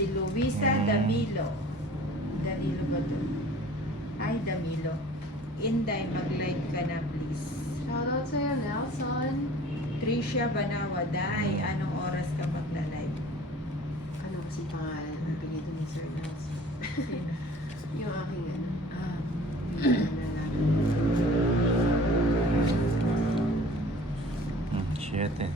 Si Luisa Damilo. Danilo ba to? Ay, Damilo. Inday, mag-like ka na please. Shoutout sa'yo, Nelson. Tricia Banawa, Day, anong oras ka magla-live? Ano kasi pangalan ng apelido ni Sir Nelson? Sino? Yung aking ano. Ah, Lalaki. 7.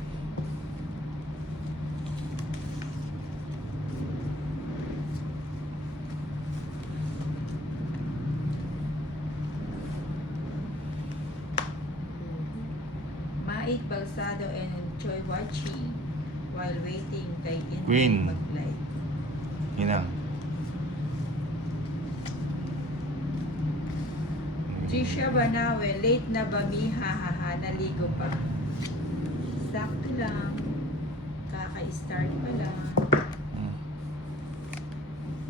Mait Balsado and enjoy watching while waiting kay Inday Queen. mag-live. Inang. Tricia Banawe, late na ba mi? Hahaha, naligo pa. Sakto lang. Kaka-start pa lang.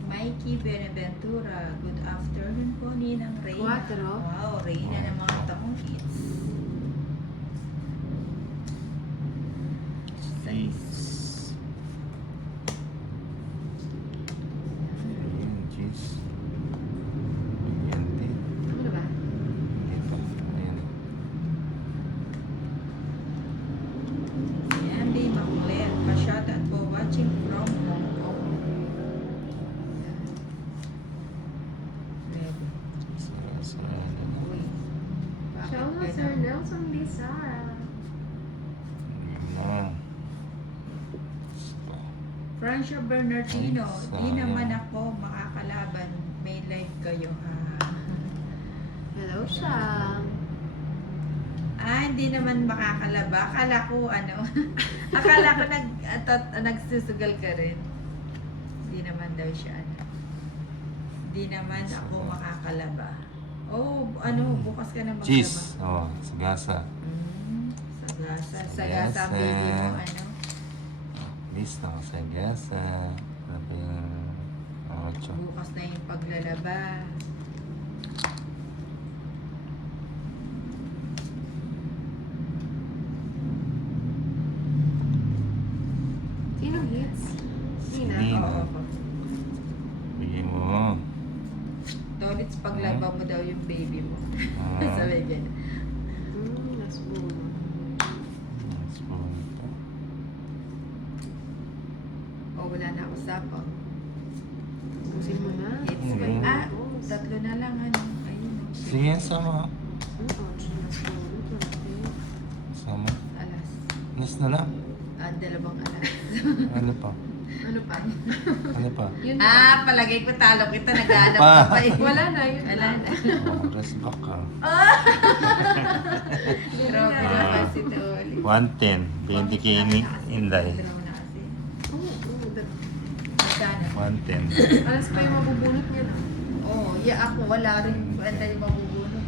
Mikey Benaventura, good afternoon po, Ninang Reyna. 4. Wow, Reyna ng mga taong kids. 6. Ayan, cheese. Ayan din. Ano na ba? Dito. Ayan. Si Andy Maculet, pa-shoutout po watching from Hong Kong. Ready. Sa Uy. Bakit Shoutout Sir ganun? Nelson Lizara. Francia Bernardino, Ay, di sayang. naman ako makakalaban. May live kayo ha. Hello, Shang. Hindi naman makakalaba. Akala ko ano. Akala ko nagsusugal ka rin. Di naman daw siya ano. Di naman ako makakalaba. Oh, ano, bukas ka na maglaba. Cheese. Oh, sagasa. Sagasa. Sagasa Sagasa. ang baby mo, ano. Miss na sagasa. Ano ba yung 8? Bukas na yung paglalaba. Sino hits? Nina. Nina. Oo. Bigyan mo. Tolits paglaba mo daw yung baby mo. Ah. Sabi ganun. Nasbuno. Spoon ito. O, wala na ako sapaw. Tapusin mo na. It's Mm. fine. Tatlo na lang, ano. Ayun. Sige, sama. Nasbuno. Sama. Alas. Nis na lang. Dalawang alas. Ano pa? Ano pa? Ano pa? Yun na. Palagay ko talo kita. Nag-aanap Pa. ka pa eh. Wala na, yun Wala na. Oh, rest back ka. Grabe naman si Toli. 110. 20 kini. Inday. Dalawa na kasi. Oo, Magkano? 110. alas pa yung mabubunot niya na. Oo, ako wala rin. Wala yung mabubulot